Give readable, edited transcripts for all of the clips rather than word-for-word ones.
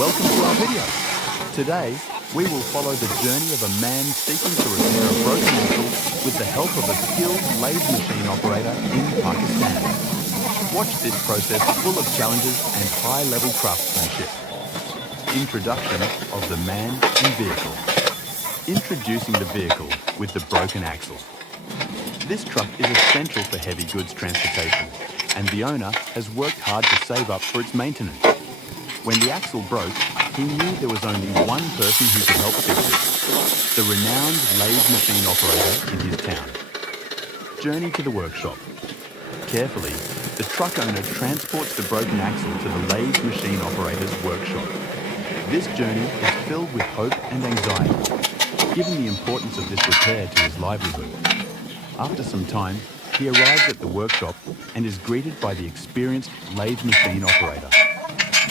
Welcome to our video. Today, we will follow the journey of a man seeking to repair a broken axle with the help of a skilled lathe machine operator in Pakistan. Watch this process full of challenges and high-level craftsmanship. Introduction of the man and vehicle. Introducing the vehicle with the broken axle. This truck is essential for heavy goods transportation, and the owner has worked hard to save up for its maintenance. When the axle broke, he knew there was only one person who could help fix it, the renowned lathe machine operator in his town. Journey to the workshop. Carefully, the truck owner transports the broken axle to the lathe machine operator's workshop. This journey is filled with hope and anxiety, given the importance of this repair to his livelihood. After some time, he arrives at the workshop and is greeted by the experienced lathe machine operator.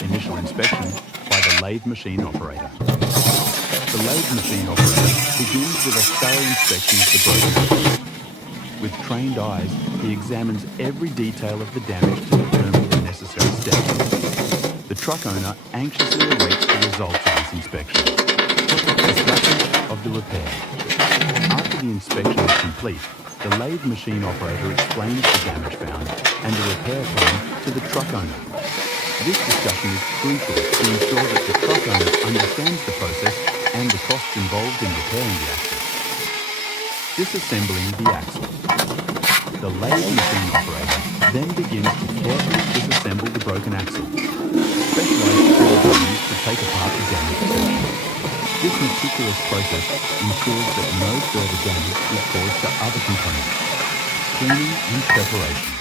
Initial inspection by the lathe machine operator. The lathe machine operator begins with a thorough inspection of the broken axle. With trained eyes, he examines every detail of the damage to determine the necessary steps. The truck owner anxiously awaits the results of this inspection. Discussion of the repair. After the inspection is complete, the lathe machine operator explains the damage found and the repair plan to the truck owner. This discussion is crucial to ensure that the truck owner understands the process and the costs involved in repairing the axle. Disassembling the axle. The lathe machine operator then begins to carefully disassemble the broken axle. Specialized tools are used to take apart the damaged section. This meticulous process ensures that no further damage is caused to other components. Cleaning and preparation.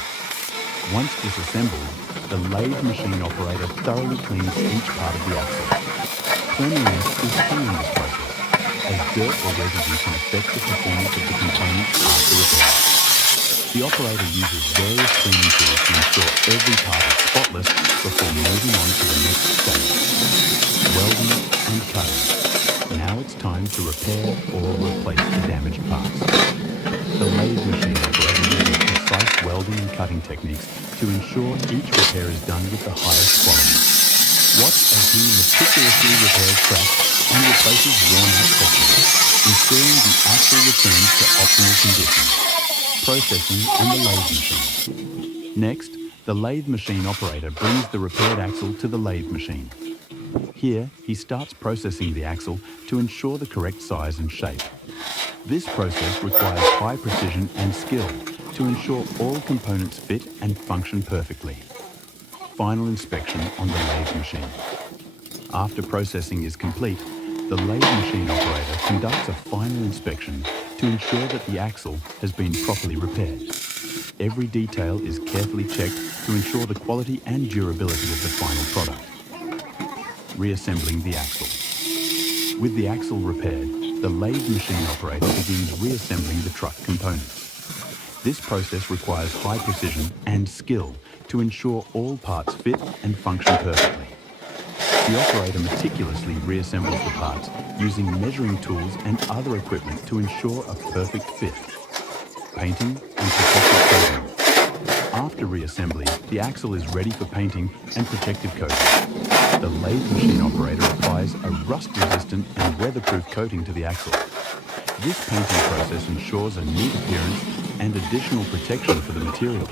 Once disassembled, the lathe machine operator thoroughly cleans each part of the axle. Cleanliness is key in this process, as dirt or residue can affect the performance of the components after repair. The operator uses various cleaning tools to ensure every part is spotless before moving on to the next stage. Welding and cutting. Now it's time to repair or replace the damaged parts. The lathe machine operator uses precise welding and cutting techniques to ensure each repair is done with the highest quality. Watch as he meticulously repairs cracks and replaces worn-out sections, ensuring the axle returns to optimal condition. Processing and the lathe machine. Next, the lathe machine operator brings the repaired axle to the lathe machine. Here, he starts processing the axle to ensure the correct size and shape. This process requires high precision and skill to ensure all components fit and function perfectly. Final inspection on the lathe machine. After processing is complete, the lathe machine operator conducts a final inspection to ensure that the axle has been properly repaired. Every detail is carefully checked to ensure the quality and durability of the final product. Reassembling the axle. With the axle repaired, the lathe machine operator begins reassembling the truck components. This process requires high precision and skill to ensure all parts fit and function perfectly. The operator meticulously reassembles the parts using measuring tools and other equipment to ensure a perfect fit. Painting and protective coating. After reassembly, the axle is ready for painting and protective coating. The lathe machine operator applies a rust-resistant and weatherproof coating to the axle. This painting process ensures a neat appearance and additional protection for the material.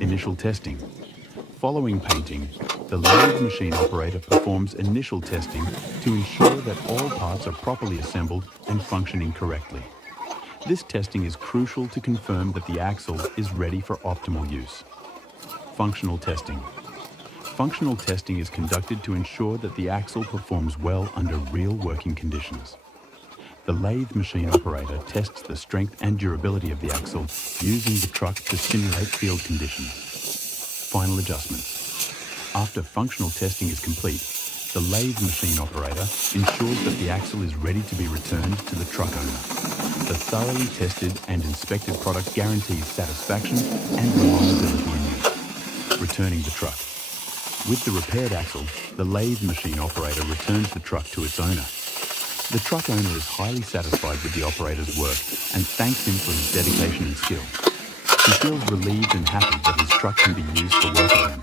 Initial testing. Following painting, the lathe machine operator performs initial testing to ensure that all parts are properly assembled and functioning correctly. This testing is crucial to confirm that the axle is ready for optimal use. Functional testing. Functional testing is conducted to ensure that the axle performs well under real working conditions. The lathe machine operator tests the strength and durability of the axle using the truck to simulate field conditions. Final adjustments. After functional testing is complete, the lathe machine operator ensures that the axle is ready to be returned to the truck owner. The thoroughly tested and inspected product guarantees satisfaction and reliability in use. Returning the truck. With the repaired axle, the lathe machine operator returns the truck to its owner. The truck owner is highly satisfied with the operator's work and thanks him for his dedication and skill. He feels relieved and happy that his truck can be used for work again.